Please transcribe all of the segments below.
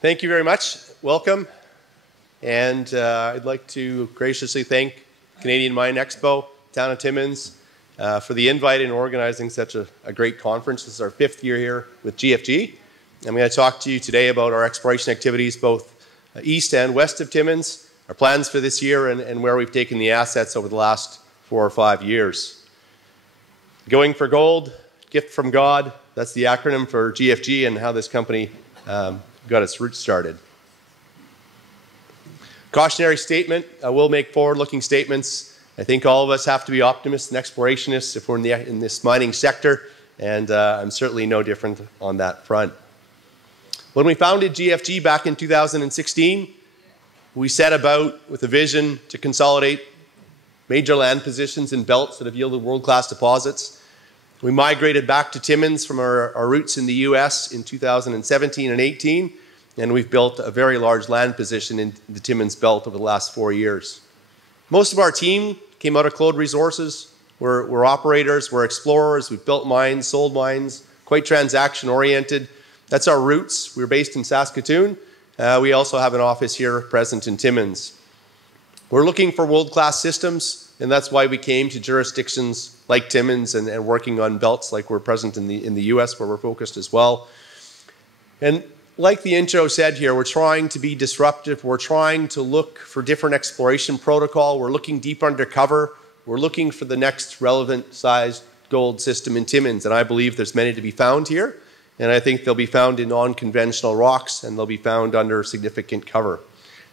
Thank you very much. Welcome. And I'd like to graciously thank Canadian Mine Expo, Town of Timmins, for the invite and organizing such a great conference. This is our 5th year here with GFG. I'm going to talk to you today about our exploration activities both east and west of Timmins, our plans for this year, and where we've taken the assets over the last 4 or 5 years. Going for gold, gift from God, that's the acronym for GFG and how this company got its roots started. Cautionary statement, I will make forward-looking statements. I think all of us have to be optimists and explorationists if we're in this mining sector, and I'm certainly no different on that front. When we founded GFG back in 2016, we set about with a vision to consolidate major land positions in belts that have yielded world-class deposits. We migrated back to Timmins from our roots in the US in 2017 and 18, and we've built a very large land position in the Timmins belt over the last 4 years. Most of our team came out of Claude Resources. We're operators, we're explorers, we've built mines, sold mines, quite transaction-oriented. That's our roots. We're based in Saskatoon. We also have an office here present in Timmins. We're looking for world-class systems, and that's why we came to jurisdictions like Timmins and working on belts like we're present in the US, where we're focused as well. And like the intro said here, we're trying to be disruptive. We're trying to look for different exploration protocol. We're looking deep undercover. We're looking for the next relevant sized gold system in Timmins, and I believe there's many to be found here. And I think they'll be found in non-conventional rocks, and they'll be found under significant cover.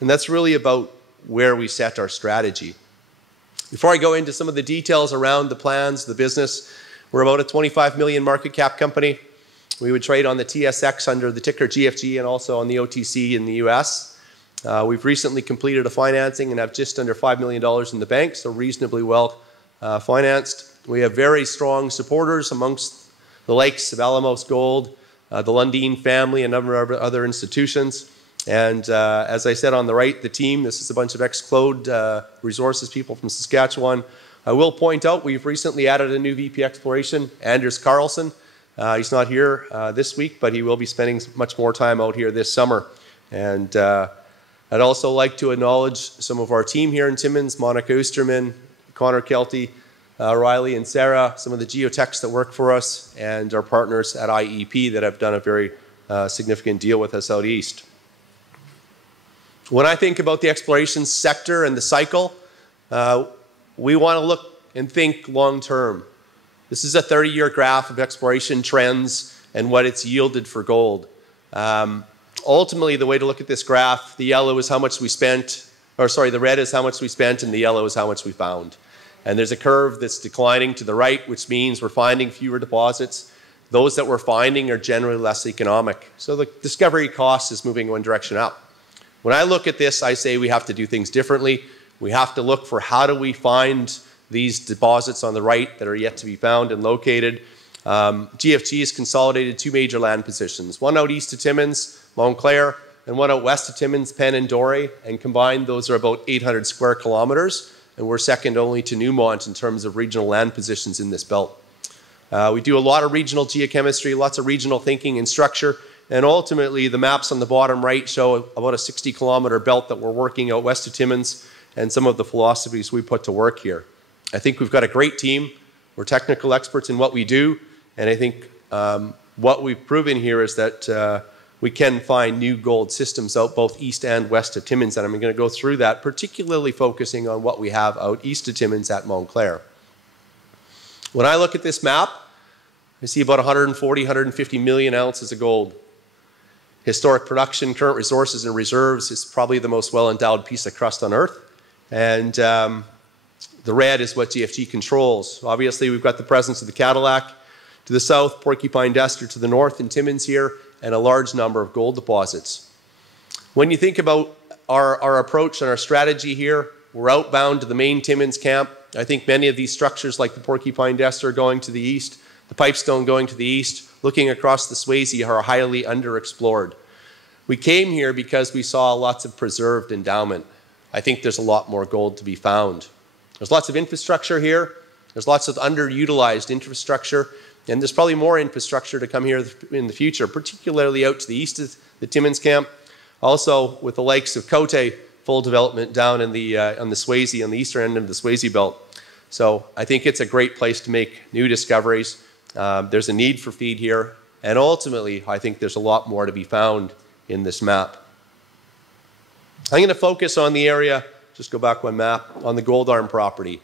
And that's really about where we set our strategy. Before I go into some of the details around the plans, the business, we're about a 25 million market cap company. We would trade on the TSX under the ticker GFG and also on the OTC in the US. We've recently completed a financing and have just under $5 million in the bank, so reasonably well financed. We have very strong supporters amongst the likes of Alamos Gold, the Lundin family, and a number of other institutions. And as I said on the right, the team, this is a bunch of ex-Claude Resources people from Saskatchewan. I will point out we've recently added a new VP Exploration, Anders Carlson. He's not here this week, but he will be spending much more time out here this summer. And I'd also like to acknowledge some of our team here in Timmins, Monica Oosterman, Connor Kelty, Riley and Sarah, some of the geotechs that work for us, and our partners at IEP that have done a very significant deal with us out east. When I think about the exploration sector and the cycle, we want to look and think long term. This is a 30-year graph of exploration trends and what it's yielded for gold. Ultimately, the way to look at this graph, the yellow is how much we spent, or sorry, the red is how much we spent, and the yellow is how much we found. And there's a curve that's declining to the right, which means we're finding fewer deposits. Those that we're finding are generally less economic. So the discovery cost is moving one direction up. When I look at this, I say we have to do things differently. We have to look for how do we find these deposits on the right that are yet to be found and located. GFG has consolidated 2 major land positions, one out east of Timmins, Montclerg, and one out west of Timmins, Penn and Dore, and combined those are about 800 square kilometers. And we're second only to Newmont in terms of regional land positions in this belt. We do a lot of regional geochemistry, lots of regional thinking and structure, and ultimately the maps on the bottom right show about a 60-kilometer belt that we're working out west of Timmins and some of the philosophies we put to work here. I think we've got a great team. We're technical experts in what we do, and I think what we've proven here is that we can find new gold systems out both east and west of Timmins, and I'm going to go through that, particularly focusing on what we have out east of Timmins at Montclerg. When I look at this map, I see about 140, 150 million ounces of gold. Historic production, current resources and reserves is probably the most well-endowed piece of crust on earth, and the red is what GFG controls. Obviously, we've got the presence of the Cadillac to the south, Porcupine Duster to the north in Timmins here, and a large number of gold deposits. When you think about our approach and our strategy here, we're outbound to the main Timmins camp. I think many of these structures like the Porcupine Duster going to the east, the Pipestone going to the east, looking across the Swayze are highly underexplored. We came here because we saw lots of preserved endowment. I think there's a lot more gold to be found. There's lots of infrastructure here. There's lots of underutilized infrastructure. And there's probably more infrastructure to come here in the future, particularly out to the east of the Timmins camp. Also, with the likes of Cote, full development down in the, on the Swayze, on the eastern end of the Swayze belt. So I think it's a great place to make new discoveries. There's a need for feed here. And ultimately, I think there's a lot more to be found in this map. I'm going to focus on the area, just go back one map, on the Goldarm property.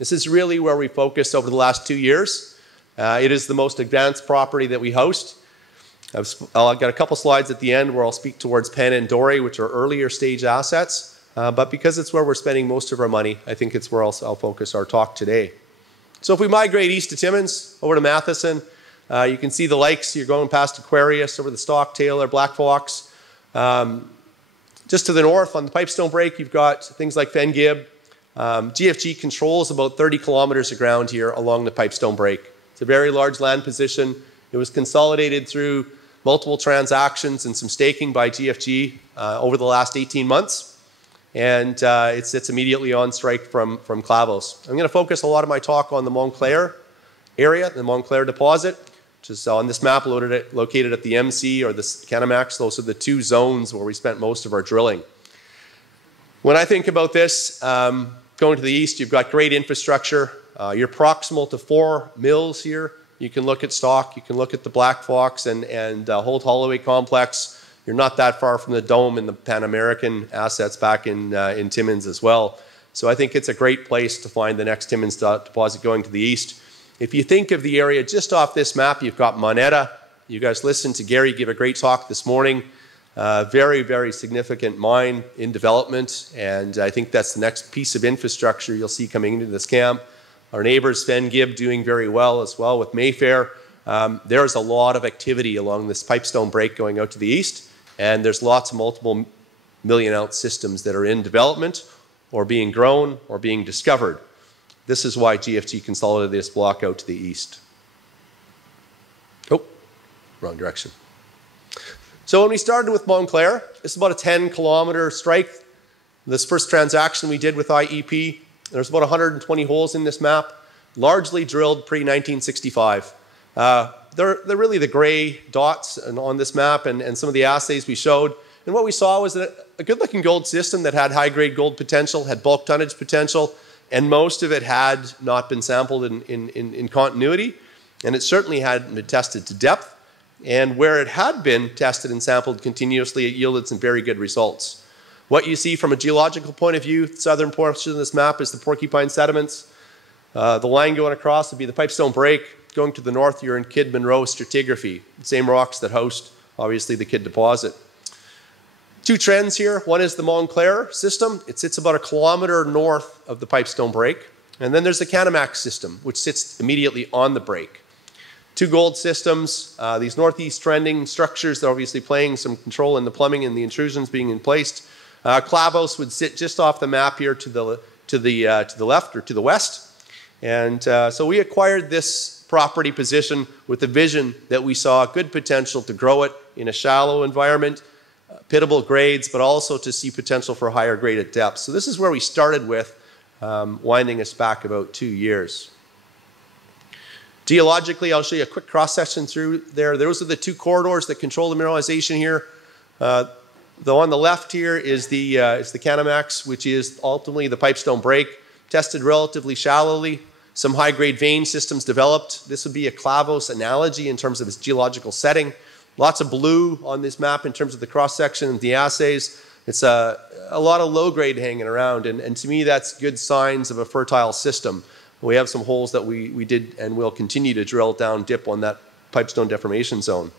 This is really where we focused over the last 2 years. It is the most advanced property that we host. I've got a couple slides at the end where I'll speak towards Penn and Dore, which are earlier stage assets. But because it's where we're spending most of our money, I think it's where I'll focus our talk today. So if we migrate east to Timmins, over to Matheson, you can see the lakes. You're going past Aquarius, over the Stocktail or Black Fox. Just to the north on the Pipestone break, you've got things like Fengib. GFG controls about 30 kilometers of ground here along the Pipestone break. It's a very large land position. It was consolidated through multiple transactions and some staking by GFG over the last 18 months. And it sits immediately on strike from Clavos. I'm going to focus a lot of my talk on the Montclerg area, the Montclerg deposit, which is on this map located at the M.Sc or the Skanderbeg. Those are the two zones where we spent most of our drilling. When I think about this, going to the east, you've got great infrastructure. You're proximal to 4 mills here. You can look at Stock, you can look at the Black Fox and Holt Holloway complex. You're not that far from the Dome and the Pan American assets back in Timmins as well. So I think it's a great place to find the next Timmins deposit going to the east. If you think of the area just off this map, you've got Moneta. You guys listened to Gary give a great talk this morning. Very, very significant mine in development, and I think that's the next piece of infrastructure you'll see coming into this camp. Our neighbors, Fengib, doing very well as well with Mayfair. There's a lot of activity along this Pipestone break going out to the east, and there's lots of multiple million-ounce systems that are in development or being grown or being discovered. This is why GFG consolidated this block out to the east. Oh, wrong direction. So when we started with Montclerg, it's about a 10-kilometer strike. This first transaction we did with IEP, there's about 120 holes in this map, largely drilled pre-1965. They're really the gray dots on this map and some of the assays we showed. And what we saw was a good-looking gold system that had high-grade gold potential, had bulk tonnage potential, and most of it had not been sampled in continuity, and it certainly hadn't been tested to depth. And where it had been tested and sampled continuously, it yielded some very good results. What you see from a geological point of view, the southern portion of this map is the Porcupine sediments. The line going across would be the Pipestone break. Going to the north, you're in Kidd Monroe stratigraphy, the same rocks that host, obviously, the Kidd deposit. Two trends here. One is the Montclerg system. It sits about 1 kilometer north of the Pipestone break. And then there's the Skanderbeg system, which sits immediately on the break. Two gold systems, these northeast trending structures that are obviously playing some control in the plumbing and the intrusions being in place. Clavos would sit just off the map here to the left or to the west. And so we acquired this property position with the vision that we saw good potential to grow it in a shallow environment, pitable grades, but also to see potential for higher grade at depth. So this is where we started with, winding us back about 2 years. Geologically, I'll show you a quick cross-section through there. Those are the two corridors that control the mineralization here. The on the left here is the Skanderbeg, which is ultimately the Pipestone break, tested relatively shallowly. Some high-grade vein systems developed. This would be a Clavos analogy in terms of its geological setting. Lots of blue on this map in terms of the cross-section and the assays. It's a lot of low-grade hanging around, and to me that's good signs of a fertile system. We have some holes that we did and will continue to drill down dip on that Pipestone deformation zone.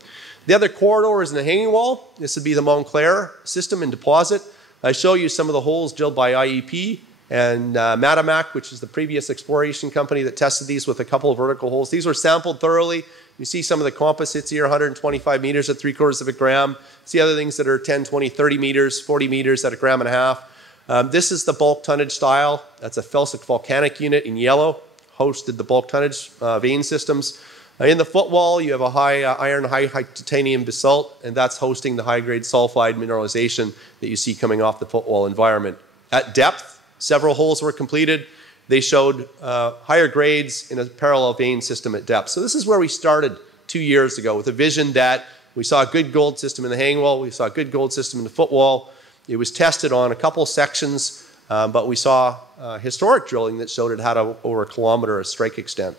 The other corridor is in the hanging wall. This would be the Montclerg system and deposit. I show you some of the holes drilled by IEP and Matamak, which is the previous exploration company that tested these with a couple of vertical holes. These were sampled thoroughly. You see some of the composites here, 125 meters at 3/4 of a gram. See other things that are 10, 20, 30 meters, 40 meters at 1.5 grams. This is the bulk tonnage style. That's a felsic volcanic unit in yellow, hosted the bulk tonnage vein systems. In the footwall, you have a high iron, high titanium basalt, and that's hosting the high-grade sulfide mineralization that you see coming off the footwall environment. At depth, several holes were completed. They showed higher grades in a parallel vein system at depth. So this is where we started 2 years ago with a vision that We saw a good gold system in the hanging wall. We saw a good gold system in the footwall. It was tested on a couple sections, but we saw historic drilling that showed it had over a kilometer of strike extent.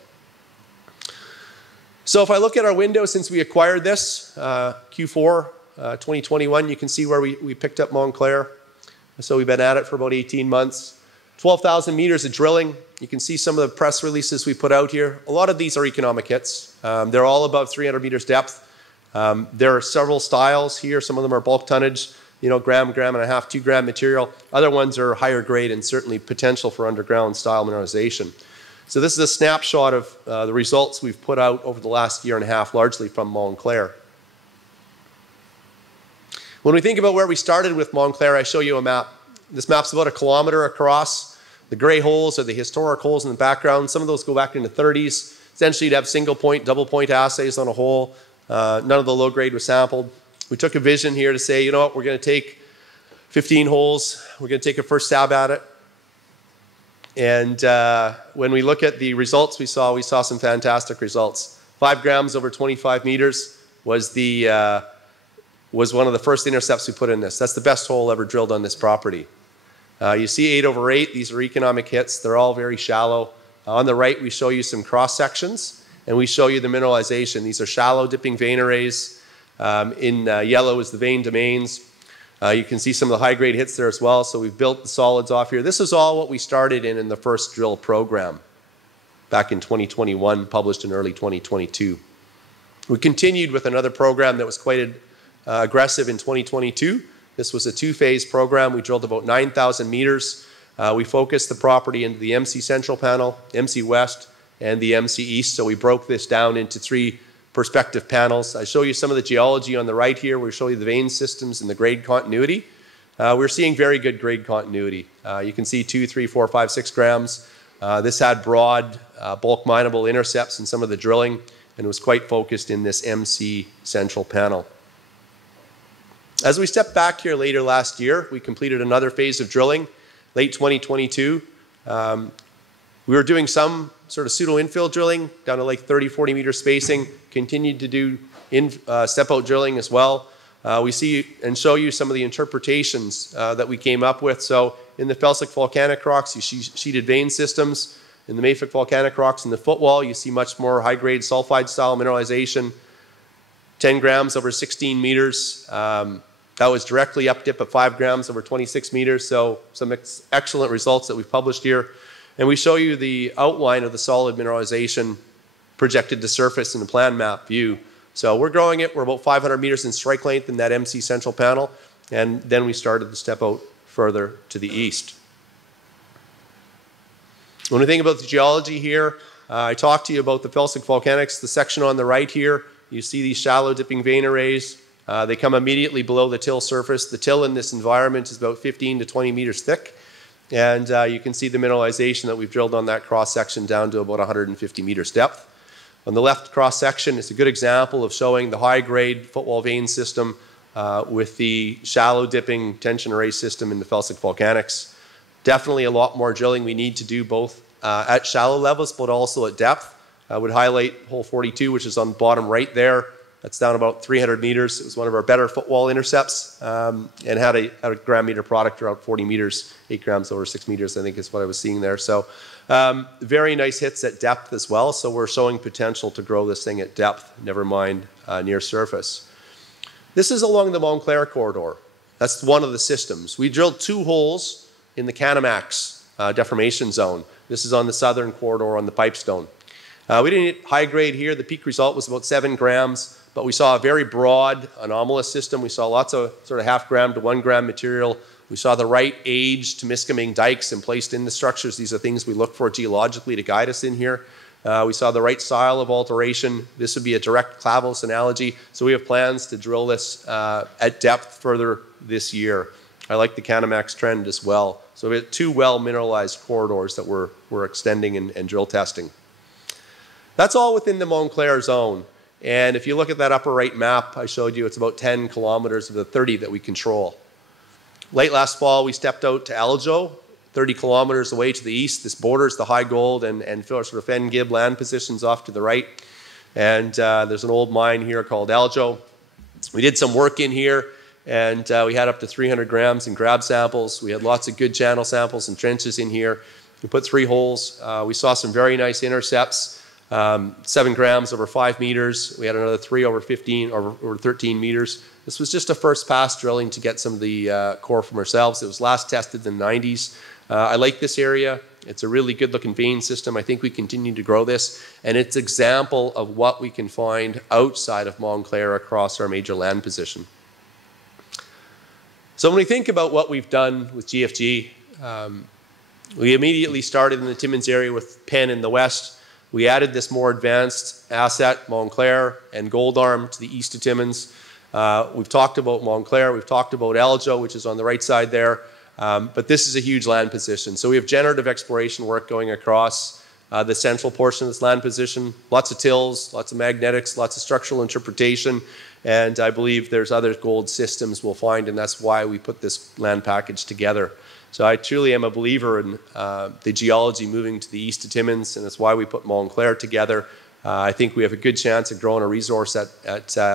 So if I look at our window since we acquired this, Q4 2021, you can see where we picked up Montclerg. So we've been at it for about 18 months. 12,000 meters of drilling. You can see some of the press releases we put out here. A lot of these are economic hits. They're all above 300 meters depth. There are several styles here. Some of them are bulk tonnage, you know, gram and a half, 2 gram material. Other ones are higher grade and certainly potential for underground style mineralization. So this is a snapshot of the results we've put out over the last year and a half, largely from Montclerg. When we think about where we started with Montclerg, I show you a map. This map's about a kilometer across. The gray holes are the historic holes in the background. Some of those go back in the 30s. Essentially, you'd have single point, double point assays on a hole. None of the low grade was sampled. We took a vision here to say, you know what, we're going to take 15 holes. We're going to take a first stab at it. And when we look at the results we saw some fantastic results. 5 grams over 25 meters was one of the first intercepts we put in this. That's the best hole ever drilled on this property. You see 8 over 8. These are economic hits. They're all very shallow. On the right, we show you some cross sections, and we show you the mineralization. These are shallow dipping vein arrays. In yellow is the vein domains. You can see some of the high-grade hits there as well. So we've built the solids off here. This is all what we started in the first drill program back in 2021, published in early 2022. We continued with another program that was quite aggressive in 2022. This was a 2-phase program. We drilled about 9,000 meters. We focused the property into the M.Sc Central panel, M.Sc West, and the M.Sc East. So we broke this down into 3 perspective panels. I show you some of the geology on the right here. We show you the vein systems and the grade continuity. We're seeing very good grade continuity. You can see 2, 3, 4, 5, 6 grams. This had broad bulk mineable intercepts in some of the drilling and was quite focused in this M.Sc Central panel. As we stepped back here later last year, we completed another phase of drilling, late 2022. We were doing some sort of pseudo-infill drilling down to like 30, 40 meter spacing, continued to do step-out drilling as well. We see and show you some of the interpretations that we came up with. So in the felsic volcanic rocks, you see sheeted vein systems. In the mafic volcanic rocks in the footwall, you see much more high-grade sulfide-style mineralization, 10 grams over 16 meters. That was directly up dip at 5 grams over 26 meters. So some excellent results that we've published here. And we show you the outline of the solid mineralization projected to surface in the plan map view. So we're growing it. We're about 500 meters in strike length in that M.Sc Central panel. And then we started to step out further to the east. When we think about the geology here, I talked to you about the felsic volcanics. The section on the right here, you see these shallow dipping vein arrays. They come immediately below the till surface. The till in this environment is about 15 to 20 meters thick. And you can see the mineralization that we've drilled on that cross section down to about 150 meters depth. On the left cross section is a good example of showing the high-grade footwall vein system with the shallow dipping tension array system in the felsic volcanics. Definitely a lot more drilling we need to do both at shallow levels but also at depth. I would highlight hole 42, which is on the bottom right there. That's down about 300 meters. It was one of our better footwall intercepts and had a gram meter product around 40 meters, 8 grams over 6 meters, I think is what I was seeing there. So very nice hits at depth as well. So we're showing potential to grow this thing at depth, never mind near surface. This is along the Montclerg corridor. That's one of the systems. We drilled 2 holes in the Kanamax deformation zone. This is on the southern corridor on the Pipestone. We didn't hit high grade here. The peak result was about 7 grams. But we saw a very broad anomalous system. We saw lots of sort of half gram to 1 gram material. We saw the right age Temiskaming dikes and placed in the structures. These are things we look for geologically to guide us in here. We saw the right style of alteration. This would be a direct clavos analogy. So we have plans to drill this at depth further this year. I like the Kanamax trend as well. So we have 2 well mineralized corridors that we're extending and drill testing. That's all within the Montclerg zone. And if you look at that upper right map I showed you, it's about 10 kilometers of the 30 that we control. Late last fall, we stepped out to Aljo, 30 kilometers away to the east. This borders the high gold and sort of Fen-Gib land positions off to the right. And there's an old mine here called Aljo. We did some work in here, and we had up to 300 grams in grab samples. We had lots of good channel samples and trenches in here. We put 3 holes. We saw some very nice intercepts, 7 grams over 5 meters. We had another 3 over 15 or over 13 meters. This was just a first pass drilling to get some of the core from ourselves. It was last tested in the 90s. I like this area. It's a really good looking vein system. I think we continue to grow this, and it's an example of what we can find outside of Montclerg across our major land position. So when we think about what we've done with GFG, we immediately started in the Timmins area with Penn in the west. We added this more advanced asset, Montclerg and Goldarm, to the east of Timmins. We've talked about Montclerg, we've talked about Aljo, which is on the right side there, but this is a huge land position. So we have generative exploration work going across the central portion of this land position. Lots of tills, lots of magnetics, lots of structural interpretation, and I believe there's other gold systems we'll find, and that's why we put this land package together. So I truly am a believer in the geology moving to the east of Timmins, and that's why we put Montclerg together. I think we have a good chance of growing a resource at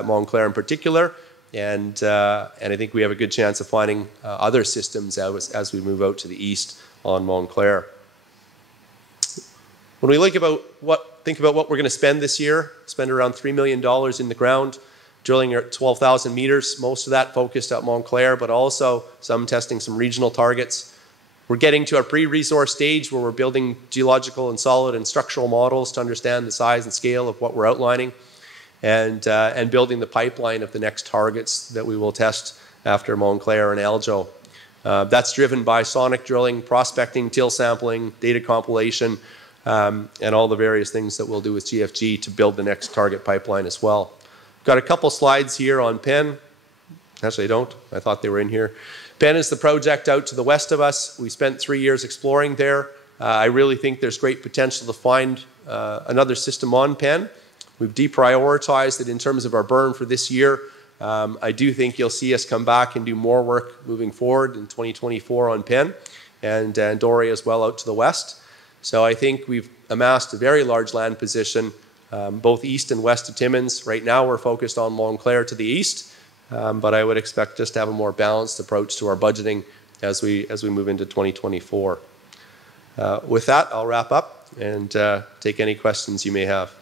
Montclerg in particular, and I think we have a good chance of finding other systems as we move out to the east on Montclerg. When we think about what we're going to spend this year, spend around $3 million in the ground, drilling at 12,000 meters, most of that focused at Montclerg, but also some testing some regional targets. We're getting to our pre-resource stage where we're building geological and solid and structural models to understand the size and scale of what we're outlining, and building the pipeline of the next targets that we will test after Montclerg and Aljo. That's driven by sonic drilling, prospecting, till sampling, data compilation, and all the various things that we'll do with GFG to build the next target pipeline as well. Got a couple slides here on Penn. Actually, I don't. I thought they were in here. Penn is the project out to the west of us. We spent 3 years exploring there. I really think there's great potential to find another system on Penn. We've deprioritized it in terms of our burn for this year. I do think you'll see us come back and do more work moving forward in 2024 on Penn and Dore as well out to the west. So I think we've amassed a very large land position both east and west of Timmins. Right now we're focused on Montclerg to the east, but I would expect us to have a more balanced approach to our budgeting as we move into 2024. With that, I'll wrap up and take any questions you may have.